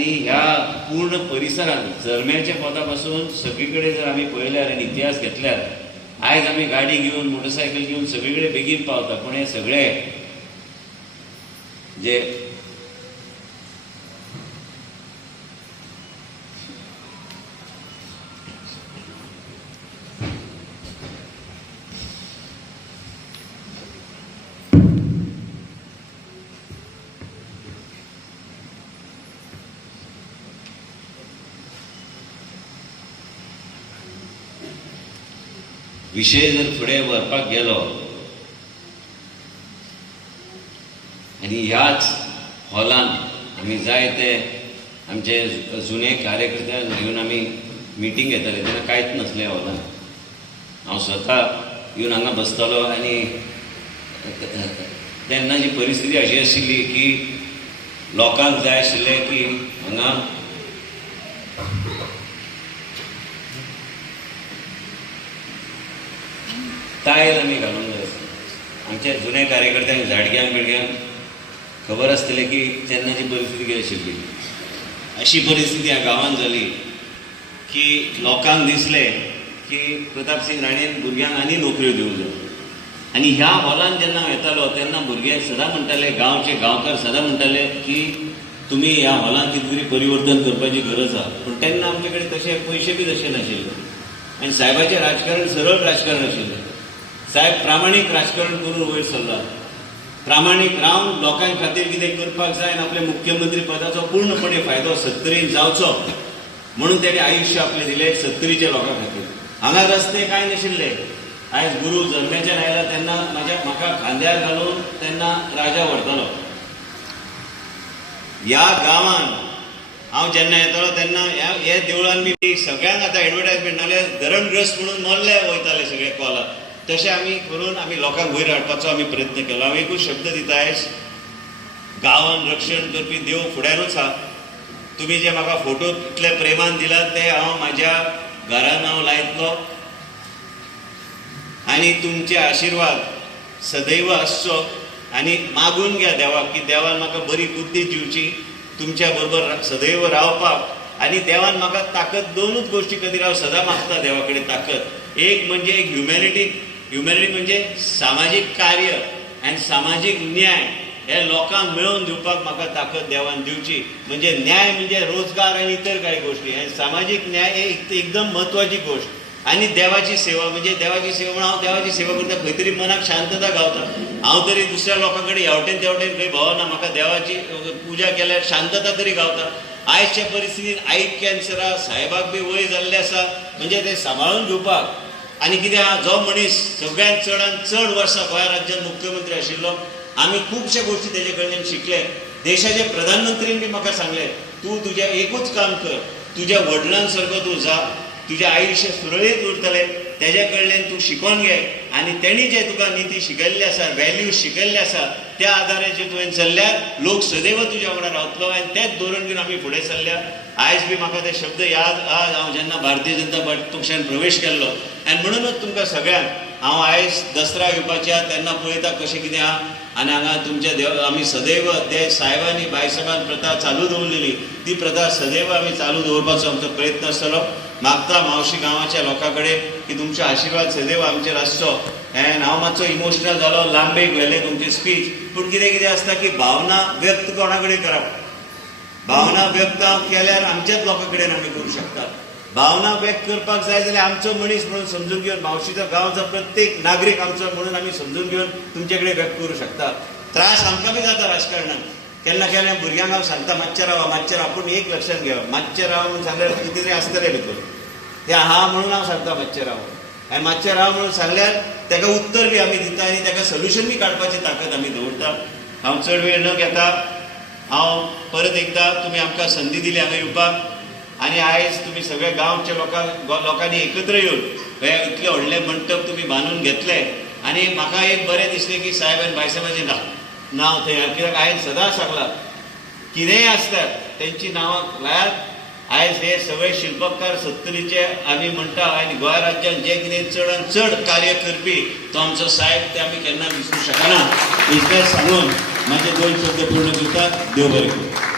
आणि ह्या पूर्ण परिसरात जरम्याच्या पदापासून सगळीकडे जर आम्ही पळयल्यार आनी इतिहास घेतल्यार आयज आम्ही गाडी घेऊन मोटरसायकल घेऊन सगळीकडे बेगीन पावता, पण हे सगळे जे विषय जर फुडें व्हरपाक गेलो आनी ह्याच हॉलान आमी जाय ते आमचे जुने कार्यकर्त्यांक घेवन आमी मिटींग घेताले तेन्ना कांयच नासलें हॉलान. हांव स्वता येवन हांगा बसतालो आनी तेन्नाची परिस्थिती अशी आशिल्ली की लोकांक जाय आशिल्लें की हांगा टायल आमी घालूंक जाय आसली. आमच्या जुने कार्यकर्त्यांक झाडग्यांक बिडग्यांक खबर आसतलें की तेन्नाची परिस्थिती कितें आशिल्ली. अशी परिस्थिती ह्या गांवांत जाली की लोकांक दिसलें की प्रताप सिंग राणेन भुरग्यांक आनी नोकऱ्यो दिवंक जाय. आनी ह्या हॉलान जेन्ना हांव येतालो तेन्ना भुरगे सदां म्हणटाले, गांवचे गांवकार सदां म्हणटाले की तुमी ह्या हॉलान कितें तरी परिवर्तन करपाची गरज आसा. पूण तेन्ना आमचे कडेन तशे पयशे बी तशे नाशिल्ले आनी साहेबाचें राजकारण सरळ राजकारण आशिल्लें. साहेब प्रामाणीक राजकारण करून वयर सरला. प्रामाणीक रावन लोकां खातीर कितें करपाक जाय आनी आपल्या मुख्यमंत्री पदाचो पूर्णपणे फायदो 70 जावचो म्हणून तेणे आयुश्य आपलें दिलें 70च्या लोकां खातीर. हांगा रस्ते कांय नाशिल्ले. आयज गुरू जल्म्याच्यान आयला तेन्ना म्हाका खांद्यार घालून तेन्ना राजा व्हरतालो. ह्या गांवांत हांव जेन्ना येतालो तेन्ना हे देवळान बी सगळ्यांक आतां एडवर्टायजमेंट नाल्यार धरणग्रस्त म्हणून मल्ले वयताले सगळे कॉलाक. तशें आमी करून आमी लोकांक वयर हाडपाचो आमी प्रयत्न केलो. हांव एकूच शब्द दिता, आयज गांवांत रक्षण करपी देव फुड्यानूच आहा. तुमी जे म्हाका फोटो इतले प्रेमान दिलात ते हांव म्हाज्या घरान हांव लायतलो आनी तुमचे आशिर्वाद सदैव आसचो. आनी मागून घ्या देवाक की देवान म्हाका बरी बुद्धी दिवची, तुमच्या बरोबर सदैव रावपाक. आनी देवान म्हाका ताकद दोनूच गोश्टी खातीर हांव सदां मागता देवा कडेन ताकद. एक म्हणजे एक ह्युमॅनिटी म्हणजे सामाजीक कार्य आनी सामाजीक न्याय हे लोकांक मेळोवन दिवपाक म्हाका ताकद देवान दिवची. म्हणजे न्याय म्हणजे रोजगार आनी इतर कांय गोश्टी आनी सामाजीक न्याय हे एकदम म्हत्वाची गोश्ट. आनी देवाची सेवा म्हणजे देवाची सेवा म्हणून हांव देवाची सेवा करता, खंय तरी मनाक शांतता गावता. हांव तरी दुसऱ्या लोकां कडेन हेवटेन तेवटेन खंय भोंवना, म्हाका देवाची पुजा केल्यार शांतता तरी गावता. आयजच्या परिस्थितीन आईक कॅन्सरा साहेबाक बी वय जाल्ले आसा म्हणजे ते सांबाळून घेवपाक. आनी कितें आहा, जो मनीस सगळ्यांत चडांत चड वर्सां गोंय राज्यात मुख्यमंत्री आशिल्लो, आमी खुबशे गोश्टी तेजे कडल्यान शिकले. देशाचे प्रधानमंत्रीन बी म्हाका सांगलें, तूं तुजें एकूच काम कर, तुज्या वडिलां सारको तूं जा, तुजें आयुश्य सुरळीत उरतलें, तेजे कडल्यान तूं शिकोवन घे आनी तेणी जे तुका निती शिकयल्ले आसा, व्हॅल्यूज शिकयल्ले आसा, त्या आदाराचेर तुवें चल्ल्यार लोक सदैव तुज्या वांगडा रावतलो आनी तेंच धोरण घेवन आमी फुडें चल्ल्या. आयज बी म्हाका ते शब्द याद आहा हांव जेन्ना भारतीय जनता पक्षान प्रवेश केल्लो. आनी म्हणूनच तुमकां सगळ्यांक हांव आयज दसरा येवपाच्या तेन्ना पळयता कशें कितें आहा. आनी हांगा तुमच्या आमी सदैव ते साहेबांनी बायसाहेबान प्रथा चालू दवरलेली, ती प्रथा सदैव आमी चालू दवरपाचो आमचो प्रयत्न आसतलो. मागता मावशी गांवाच्या लोकां कडेन की तुमचो आशिर्वाद सदैव आमचेर आसचो. एन्ड हांव मातसो इमोशनल जालो, लांबेक व्हेलें तुमची स्पीच. पूण कितें कितें आसता की भावना व्यक्त कोणा कडेन करप, भावना व्यक्त केल्यार आमच्याच लोकां कडेन आमी करूं शकतात. भावना व्यक्त करपाक जाय जाल्यार आमचो मनीस म्हणून समजून घेवन, मावशीचो गांवचो प्रत्येक नागरीक आमचो म्हणून आमी समजून घेवन तुमचे कडेन व्यक्त करूं शकतात. त्रास आमकां बी जाता राजकारणान, केन्ना केन्ना भुरग्यांक हांव सांगता मातशें रावा. पूण एक लक्षात घेवप, मातशें रावा म्हणून सांगल्यार कितें तरी आसतलें भितर, तें आहा म्हणून हांव सांगता मातशें रावा. आनी मातशें राव म्हणून सांगल्यार ताका उत्तर बी आमी दिता आनी ताका सोल्युशन बी काडपाची ताकद आमी दवरता. हांव चड वेळ न घेता, हांव परत एकदां तुमी आमकां संदी दिली हांगा येवपाक. आनी आयज तुमी सगळे गांवच्या लोकांनी एकत्र येवन हे इतले व्हडले मंडप तुमी बांदून घेतले. आनी म्हाका एक बरें दिसलें की साहेब आनी बायसाहेबाचें नांव थंय, कित्याक हांवें सदां सांगलां कितेंय आसल्यार तेंची नांवां लायात. आयज हे सगळे शिल्पकार 70चे आमी म्हणटा आनी गोंय राज्यांत जे कितें चडांत चड कार्य करपी तो आमचो साहेब, ते आमी केन्ना विसरूंक शकना. इतलें सांगून म्हाजे 2 शब्द पूर्ण करता. देव बरें करूं.